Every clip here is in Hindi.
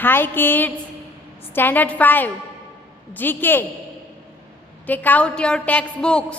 Hi kids, Standard 5, GK. Take out your textbooks.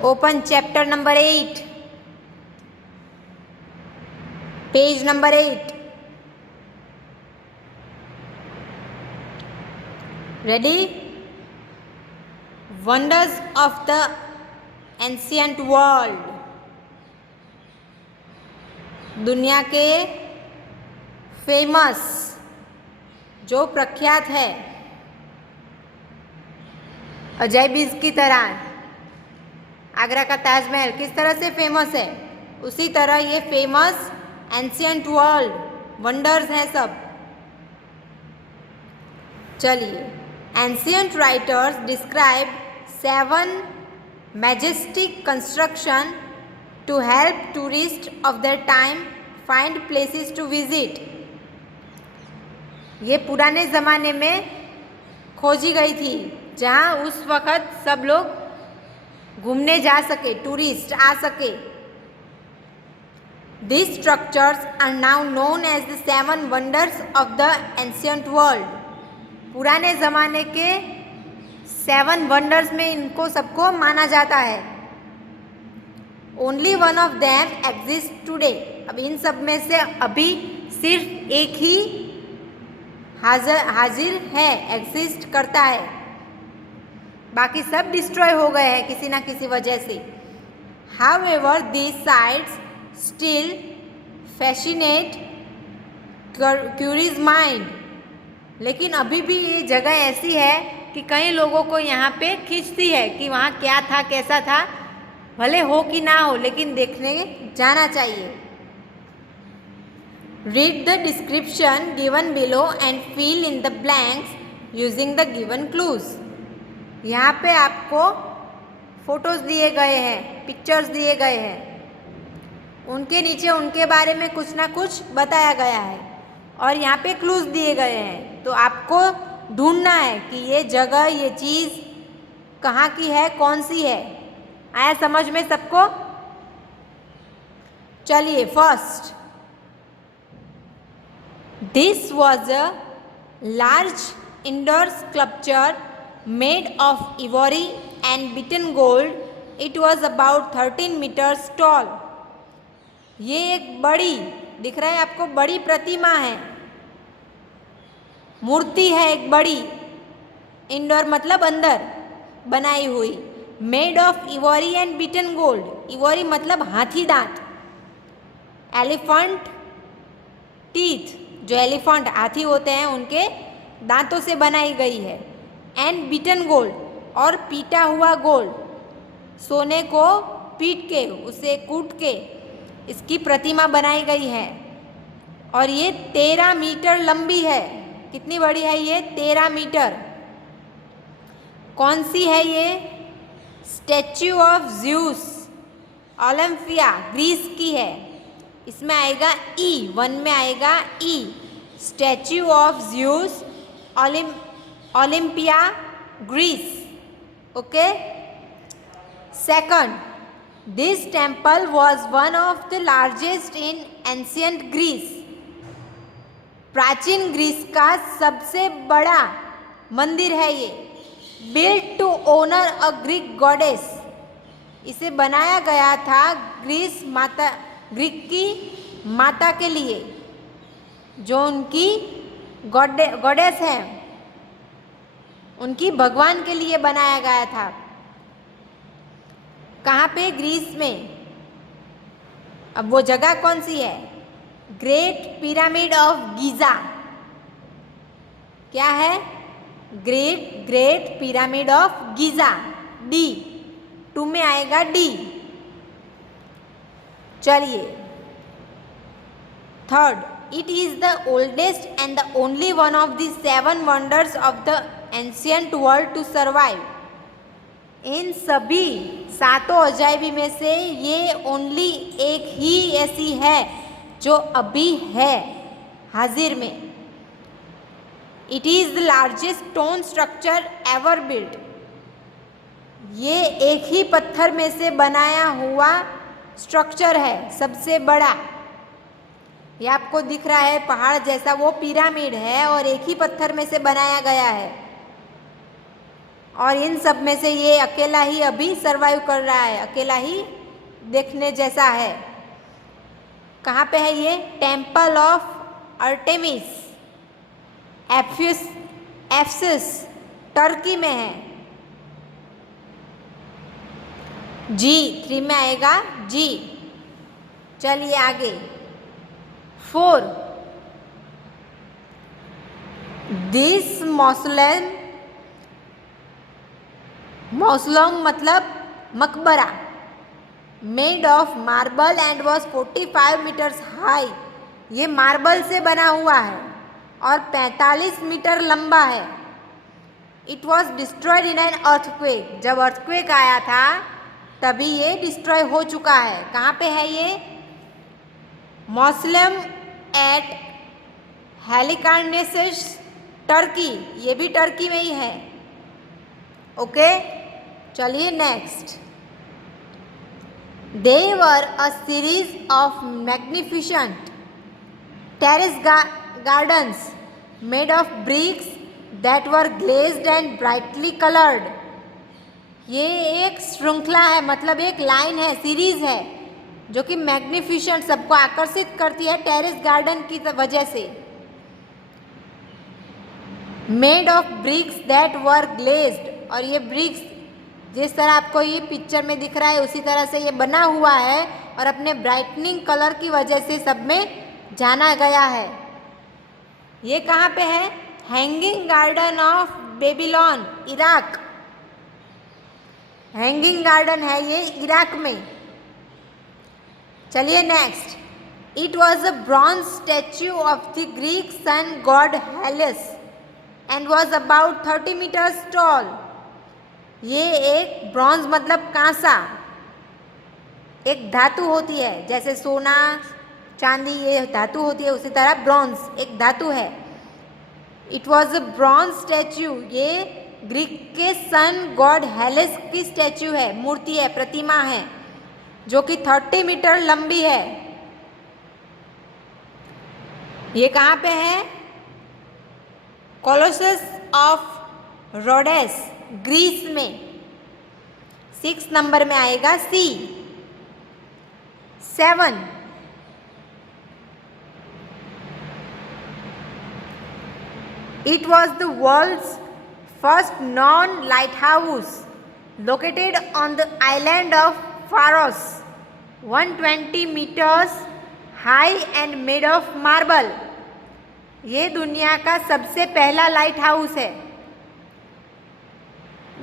Open chapter number 8, page number 8. Ready? Wonders of the ancient world. दुनिया के फेमस, जो प्रख्यात है अजायबीज की तरह, आगरा का ताजमहल किस तरह से फेमस है, उसी तरह ये फेमस एंशियंट वर्ल्ड वंडर्स हैं सब। चलिए, ancient writers describe 7 majestic construction to help tourists of their time find places to visit. ये पुराने ज़माने में खोजी गई थी जहाँ उस वक़्त सब लोग घूमने जा सके, टूरिस्ट आ सके। These structures are now known as the 7 wonders of the ancient world. पुराने ज़माने के 7 wonders में इनको सबको माना जाता है। Only one of them exists today. अब इन सब में से अभी सिर्फ एक ही हाजिर है, एग्जिस्ट करता है, बाकी सब डिस्ट्रॉय हो गए हैं किसी ना किसी वजह से। However, these sites still fascinate curious mind. लेकिन अभी भी ये जगह ऐसी है कि कई लोगों को यहाँ पे खींचती है कि वहाँ क्या था, कैसा था, भले हो कि ना हो, लेकिन देखने जाना चाहिए। Read the description given below and fill in the blanks using the given clues. यहाँ पे आपको फोटोज दिए गए हैं, पिक्चर्स दिए गए हैं, उनके नीचे उनके बारे में कुछ ना कुछ बताया गया है और यहाँ पे क्लूज दिए गए हैं। तो आपको ढूंढना है कि ये जगह, ये चीज़ कहाँ की है, कौन सी है। आया समझ में सबको? चलिए, first, this was a large indoor sculpture made of ivory and beaten gold. It was about 13 meters tall. ये एक बड़ी, दिख रहा है आपको, बड़ी प्रतिमा है, मूर्ति है एक बड़ी, इंडोर मतलब अंदर बनाई हुई, made of ivory and beaten gold. Ivory मतलब हाथी दांत, एलिफेंट टीथ, जो एलिफेंट हाथी होते हैं उनके दांतों से बनाई गई है। एंड बीटन गोल्ड, और पीटा हुआ गोल्ड, सोने को पीट के, उसे कूट के इसकी प्रतिमा बनाई गई है। और ये 13 मीटर लंबी है। कितनी बड़ी है ये? 13 मीटर। कौन सी है ये? Statue of Zeus, Olympia, Greece की है। इसमें आएगा ई, 1 में आएगा E, statue of Zeus, Olympia, Greece. Okay. Second, this temple was one of the largest in ancient Greece. प्राचीन ग्रीस का सबसे बड़ा मंदिर है ये। Built to honour a Greek goddess, इसे बनाया गया था ग्रीस माता, ग्रीक की माता के लिए, जो उनकी गॉडेस है, उनकी भगवान के लिए बनाया गया था। कहाँ पे? ग्रीस में। अब वो जगह कौन सी है? Great pyramid of Giza. क्या है? Great pyramid of Giza, D, 2 में आएगा डी। चलिए, third, it is the oldest and the only one of the 7 wonders of the ancient world to survive. इन सभी 7 अजायबी में से ये ओनली एक ही ऐसी है जो अभी है हाजिर में। It is the largest stone structure ever built. ये एक ही पत्थर में से बनाया हुआ स्ट्रक्चर है, सबसे बड़ा। या आपको दिख रहा है पहाड़ जैसा, वो पिरामिड है और एक ही पत्थर में से बनाया गया है। और इन सब में से ये अकेला ही अभी सरवाइव कर रहा है, अकेला ही देखने जैसा है। कहाँ पे है ये? Temple of Artemis, Ephesus, Turkey में है। जी 3 में आएगा जी। चलिए आगे 4, दिस मौसलम मतलब मकबरा, made of marble and was 45 meters high. ये मार्बल से बना हुआ है और 45 मीटर लंबा है। It was destroyed in an earthquake, जब अर्थक्वेक आया था तभी ये डिस्ट्रॉय हो चुका है। कहाँ पे है ये? मौसलम एट हेलिकार्नेसस, टर्की, ये भी टर्की में ही है। ओके चलिए next. They were a series of magnificent terrace gardens made of bricks that were glazed and brightly colored। ये एक श्रृंखला है, मतलब एक लाइन है, सीरीज है, जो कि मैग्निफिसेंट, सबको आकर्षित करती है टेरेस गार्डन की वजह से। Made of BRICS that were glazed, और ये ब्रिक्स जिस तरह आपको ये पिक्चर में दिख रहा है उसी तरह से ये बना हुआ है और अपने ब्राइटनिंग कलर की वजह से सब में जाना गया है। ये कहाँ पे है? Hanging garden of Babylon, Iraq. Hanging garden है ये इराक में। चलिए next. It was a bronze statue of the Greek sun god Helios and was about 30 metres tall. ये एक ब्रॉन्ज मतलब कांसा, एक धातु होती है, जैसे सोना चांदी ये धातु होती है, उसी तरह ब्रॉन्ज एक धातु है। It was a bronze statue, ये ग्रीक के सन गॉड हेलिस की स्टैच्यू है, मूर्ति है, प्रतिमा है, जो कि 30 मीटर लंबी है। ये कहाँ पे है? कोलोसस ऑफ रोडेस, ग्रीस में। 6 नंबर में आएगा सी। 7, it was the world's first non-lighthouse located on the island of Faros, 120 meters high and made of marble। ये दुनिया का सबसे पहला लाइट हाउस है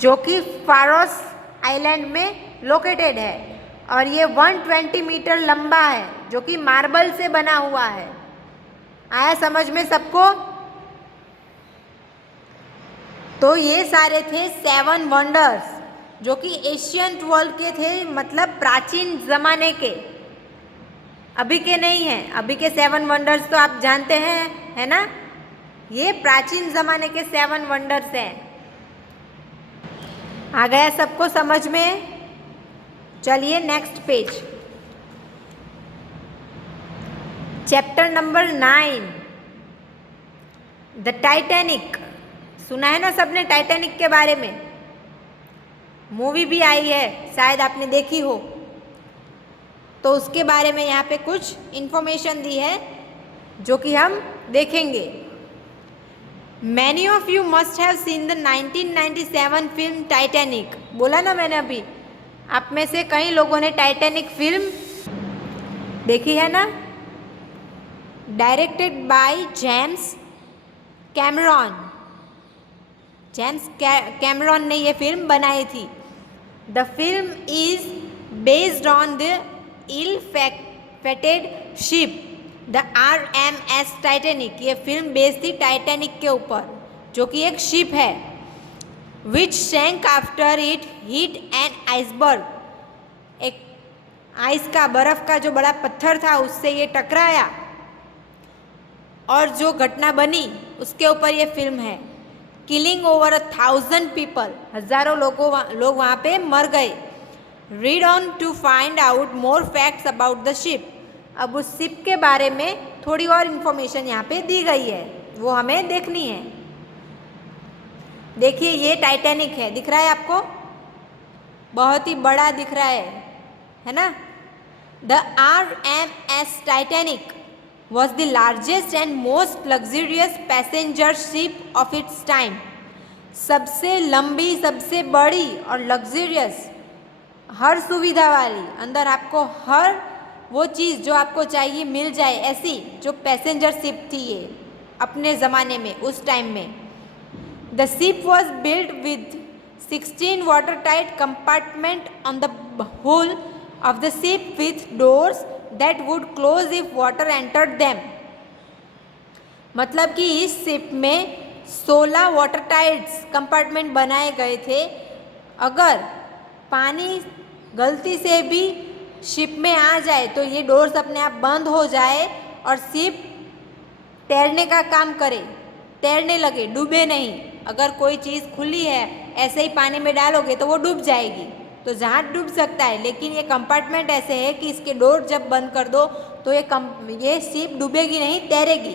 जो कि फारोस आइलैंड में लोकेटेड है और ये 120 मीटर लंबा है, जो कि मार्बल से बना हुआ है। आया समझ में सबको? तो ये सारे थे 7 वंडर्स जो कि एशियंट वर्ल्ड के थे, मतलब प्राचीन ज़माने के, अभी के नहीं हैं। अभी के 7 वंडर्स तो आप जानते हैं, है ना? ये प्राचीन ज़माने के 7 वंडर्स हैं। आ गया सबको समझ में? चलिए next page, chapter number 9, the Titanic. सुना है ना सबने टाइटैनिक के बारे में? मूवी भी आई है, शायद आपने देखी हो। तो उसके बारे में यहाँ पे कुछ इन्फॉर्मेशन दी है जो कि हम देखेंगे। Many of you must have seen the 1997 film Titanic. बोला ना मैंने अभी, आप में से कई लोगों ने टाइटैनिक फिल्म देखी है ना? Directed by James Cameron. James Cameron ने ये फिल्म बनाई थी। The film is based on the ill fated ship the RMS Titanic. ये फिल्म बेस्ड थी टाइटैनिक के ऊपर, जो कि एक शिप है, which sank after it hit an iceberg. एक आइस का, बर्फ का जो बड़ा पत्थर था उससे ये टकराया और जो घटना बनी उसके ऊपर ये फिल्म है। किलिंग ओवर 1000 पीपल, हजारों लोग वहाँ पे मर गए। Read on to find out more facts about the ship. अब उस शिप के बारे में थोड़ी और इन्फॉर्मेशन यहाँ पे दी गई है, वो हमें देखनी है। देखिए ये टाइटैनिक है, दिख रहा है आपको, बहुत ही बड़ा दिख रहा है ना। The RMS Titanic was the largest and most luxurious passenger ship of its time। सबसे लंबी, सबसे बड़ी और लग्जरियस, हर सुविधा वाली, अंदर आपको हर वो चीज़ जो आपको चाहिए मिल जाए, ऐसी जो पैसेंजर शिप थी ये अपने ज़माने में, उस टाइम में। The ship was build with 16 water tight compartment on the hull of the ship with doors that would close if water entered them। मतलब कि इस शिप में 16 वाटर टाइट्स कंपार्टमेंट बनाए गए थे। अगर पानी गलती से भी शिप में आ जाए तो ये डोर्स अपने आप बंद हो जाए और शिप तैरने का काम करे, तैरने लगे, डूबे नहीं। अगर कोई चीज़ खुली है ऐसे ही पानी में डालोगे तो वो डूब जाएगी, तो जहाँ डूब सकता है। लेकिन ये कंपार्टमेंट ऐसे है कि इसके डोर जब बंद कर दो तो ये शिप डूबेगी नहीं, तैरेगी।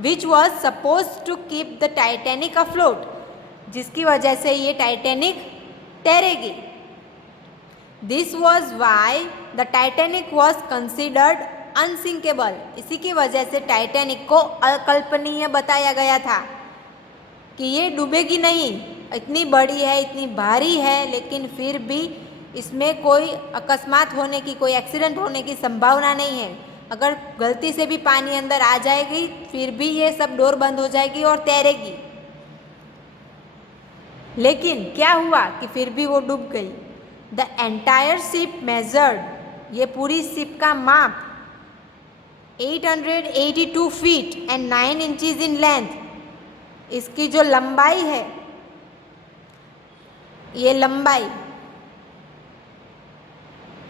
Which was suppose to keep the Titanic afloat, जिसकी वजह से ये टाइटैनिक तैरेगी। This was why the Titanic was considered unsinkable. इसी की वजह से टाइटैनिक को अकल्पनीय बताया गया था कि ये डूबेगी नहीं, इतनी बड़ी है, इतनी भारी है, लेकिन फिर भी इसमें कोई अकस्मात होने की, कोई एक्सीडेंट होने की संभावना नहीं है। अगर गलती से भी पानी अंदर आ जाएगी फिर भी ये सब डोर बंद हो जाएगी और तैरेगी। लेकिन क्या हुआ कि फिर भी वो डूब गई। द एंटायर शिप मेजर्ड, ये पूरी शिप का माप 882 feet and 9 inches in length. इसकी जो लंबाई है, ये लंबाई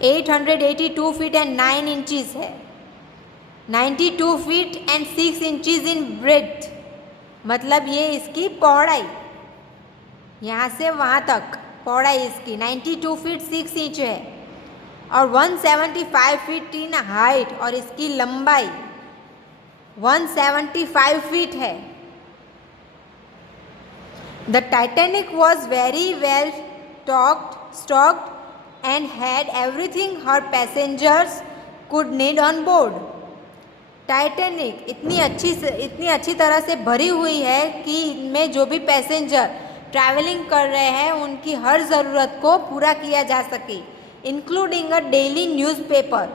882 फीट एंड 9 इंचेस है। 92 feet and 6 inches in breadth, मतलब ये इसकी पौड़ाई, यहाँ से वहाँ तक पौड़ाई इसकी 92 फीट 6 इंच है। और 175 फीट इन हाइट, और इसकी लंबाई 175 फीट है। The Titanic was very well stocked and had everything her passengers could need on board। Titanic इतनी अच्छी तरह से भरी हुई है कि इनमें जो भी पैसेंजर ट्रैवलिंग कर रहे हैं उनकी हर ज़रूरत को पूरा किया जा सके, इंक्लूडिंग अ डेली न्यूज़पेपर।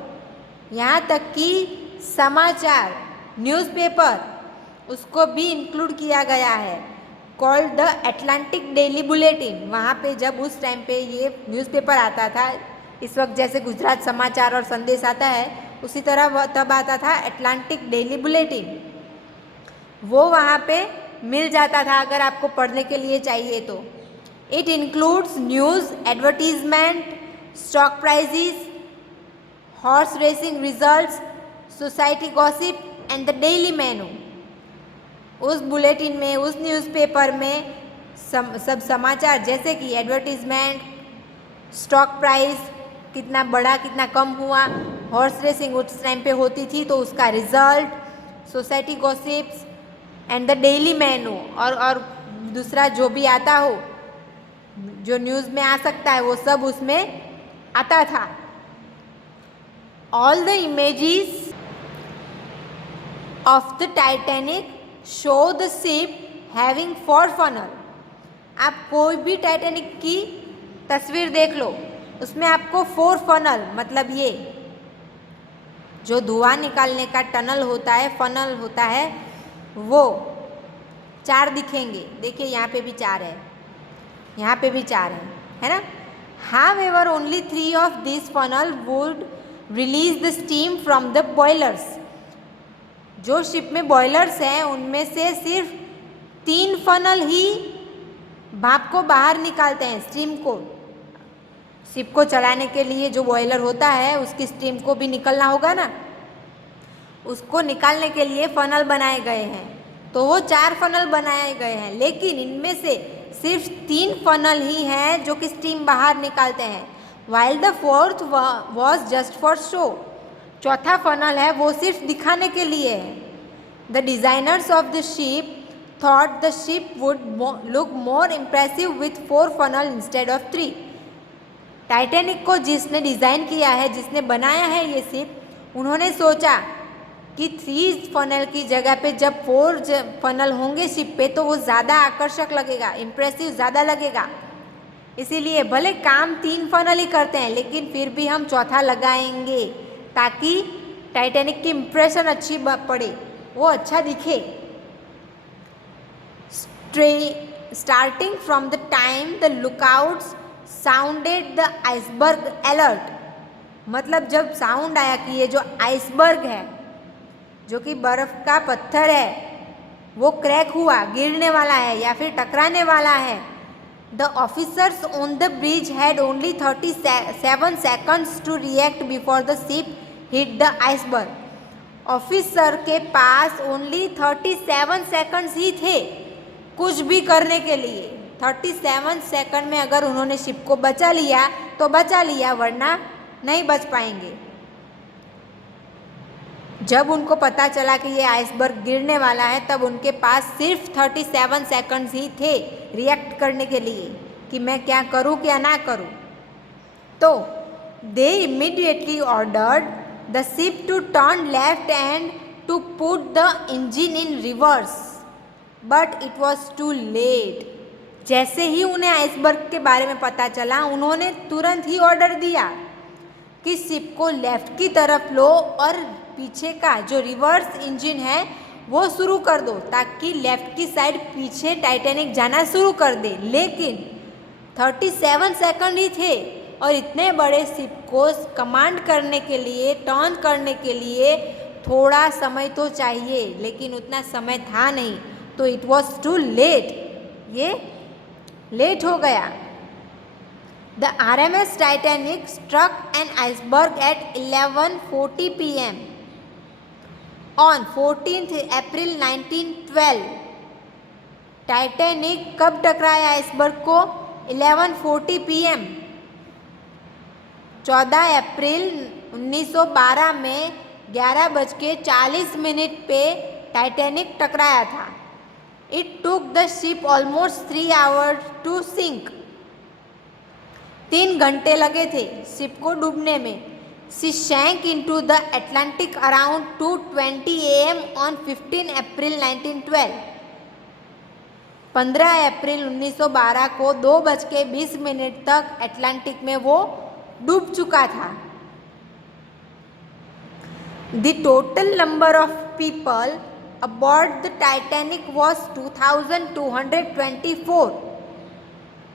यहाँ तक कि समाचार, न्यूज़पेपर, उसको भी इंक्लूड किया गया है। Called the Atlantic daily bulletin. वहाँ पे जब उस टाइम पे ये न्यूज़पेपर आता था, इस वक्त जैसे गुजरात समाचार और संदेश आता है उसी तरह वह तब आता था एटलांटिक डेली बुलेटिन। वो वहाँ पे मिल जाता था अगर आपको पढ़ने के लिए चाहिए तो। It includes news, advertisement, stock prices, horse racing results, society gossip and the daily menu. उस बुलेटिन में, उस न्यूज़पेपर में सब समाचार, जैसे कि एडवर्टीजमेंट, स्टॉक प्राइस कितना बढ़ा कितना कम हुआ, हॉर्स रेसिंग उस टाइम पे होती थी तो उसका result, society gossips and the daily मेनू, और दूसरा जो भी आता हो, जो न्यूज़ में आ सकता है वो सब उसमें आता था। All the images of the Titanic show the ship having 4 funnel. आप कोई भी टाइटैनिक की तस्वीर देख लो, उसमें आपको 4 फनल, मतलब ये जो धुआं निकालने का टनल होता है, फनल होता है, वो 4 दिखेंगे। देखिए यहाँ पे भी 4 है, यहाँ पे भी 4 है ना। However, only 3 of these funnel would release the steam from the boilers। जो शिप में बॉयलर्स हैं उनमें से सिर्फ 3 फनल ही भाप को बाहर निकालते हैं, स्टीम को। शिप को चलाने के लिए जो बॉयलर होता है उसकी स्टीम को भी निकलना होगा ना, उसको निकालने के लिए फनल बनाए गए हैं। तो वो 4 फनल बनाए गए हैं, लेकिन इनमें से सिर्फ 3 फनल ही हैं जो कि स्टीम बाहर निकालते हैं। While the 4th was just for show. चौथा फनल है वो सिर्फ दिखाने के लिए है। The designers of the ship thought the ship would look more impressive with 4 funnel instead of 3। Titanic को जिसने डिज़ाइन किया है, जिसने बनाया है ये शिप, उन्होंने सोचा कि 3 फनल की जगह पे जब 4 फनल होंगे शिप पे तो वो ज़्यादा आकर्षक लगेगा, इम्प्रेसिव ज़्यादा लगेगा। इसीलिए भले काम 3 फनल ही करते हैं लेकिन फिर भी हम चौथा लगाएंगे ताकि टाइटैनिक की इम्प्रेशन अच्छी पड़े, वो अच्छा दिखे। Starting from the time the lookouts sounded the iceberg alert, मतलब जब साउंड आया कि ये जो आइसबर्ग है, जो कि बर्फ का पत्थर है, वो क्रैक हुआ, गिरने वाला है या फिर टकराने वाला है। The officers on the bridge had only 37 seconds to react before the ship hit the iceberg. Officer के पास ओनली 37 सेकंड्स ही थे कुछ भी करने के लिए। 37 सेकंड में अगर उन्होंने शिप को बचा लिया तो बचा लिया, वरना नहीं बच पाएंगे। जब उनको पता चला कि ये आइसबर्ग गिरने वाला है तब उनके पास सिर्फ 37 सेकंड्स ही थे रिएक्ट करने के लिए कि मैं क्या करूं क्या ना करूं। तो they immediately ordered the ship to turn left and to put the engine in reverse, but it was too late. जैसे ही उन्हें आइसबर्ग के बारे में पता चला उन्होंने तुरंत ही ऑर्डर दिया कि शिप को लेफ्ट की तरफ लो और पीछे का जो रिवर्स इंजन है वो शुरू कर दो ताकि लेफ्ट की साइड पीछे टाइटैनिक जाना शुरू कर दे। लेकिन 37 सेकंड ही थे और इतने बड़े शिप को कमांड करने के लिए, टर्न करने के लिए थोड़ा समय तो चाहिए, लेकिन उतना समय था नहीं, तो इट वॉज टू लेट, ये लेट हो गया। The RMS Titanic struck an iceberg at 11:40 p.m. on 14th April 1912. Titanic कब टकराया आइसबर्ग को? 11:40 p.m. 14 अप्रैल 1912 में 11:40 पे टाइटैनिक टकराया था। It took the ship almost 3 hours to sink. 3 घंटे लगे थे शिप को डूबने में। She sank into the Atlantic around 2:20 a.m. on 15 April 1912. 15 अप्रैल 1912 को 2:20 तक अटलांटिक में वो डूब चुका था। The total number of people aboard the Titanic was 2,224.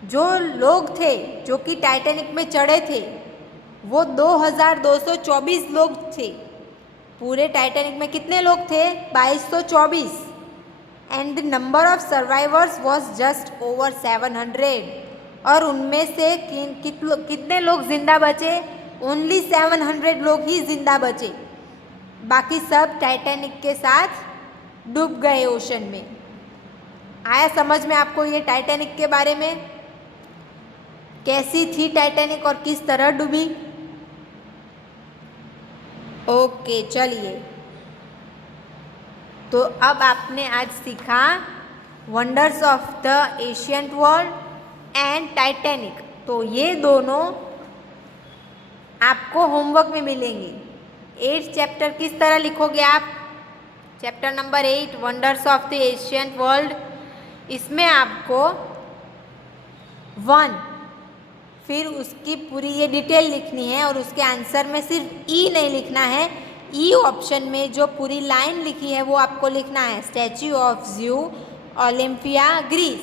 जो लोग थे जो कि टाइटैनिक में चढ़े थे वो 2,224 लोग थे। पूरे टाइटैनिक में कितने लोग थे? 2224। And the number of survivors was just over 700। और उनमें से कितने लोग जिंदा बचे? ओनली 700 लोग ही जिंदा बचे, बाकी सब टाइटैनिक के साथ डूब गए ओशन में। आया समझ में आपको ये टाइटैनिक के बारे में? कैसी थी टाइटैनिक और किस तरह डूबी? ओके, चलिए। तो अब आपने आज सीखा wonders of the ancient world and Titanic. तो ये दोनों आपको होमवर्क में मिलेंगे। 8th चैप्टर किस तरह लिखोगे आप? Chapter number 8 wonders of the ancient world, इसमें आपको 1 फिर उसकी पूरी ये डिटेल लिखनी है और उसके आंसर में सिर्फ ई नहीं लिखना है। ई ऑप्शन में जो पूरी लाइन लिखी है वो आपको लिखना है। स्टैच्यू ऑफ ज़्यू, ओलंपिया, ग्रीस,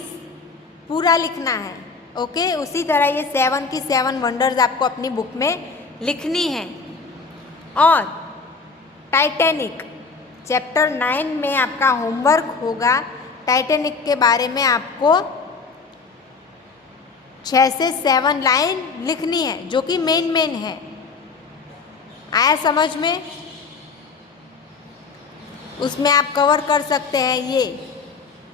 पूरा लिखना है। ओके, उसी तरह ये 7 की 7 वंडर्स आपको अपनी बुक में लिखनी है। और टाइटैनिक चैप्टर 9 में आपका होमवर्क होगा टाइटैनिक के बारे में आपको 6 से 7 लाइन लिखनी है जो कि मेन है। आया समझ में? उसमें आप कवर कर सकते हैं ये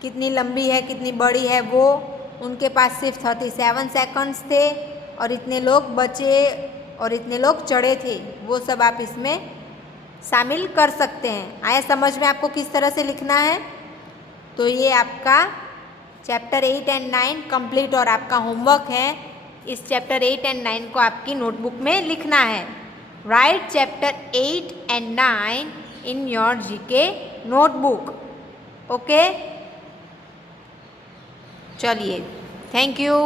कितनी लंबी है कितनी बड़ी है। वो उनके पास सिर्फ 37 सेकंड्स थे और इतने लोग बचे और इतने लोग चढ़े थे, वो सब आप इसमें शामिल कर सकते हैं। आया समझ में आपको किस तरह से लिखना है? तो ये आपका चैप्टर 8 एंड 9 कंप्लीट और आपका होमवर्क है इस चैप्टर 8 एंड 9 को आपकी नोटबुक में लिखना है। Right chapter 8 and 9 in your GK notebook. Okay, चलिए, थैंक यू।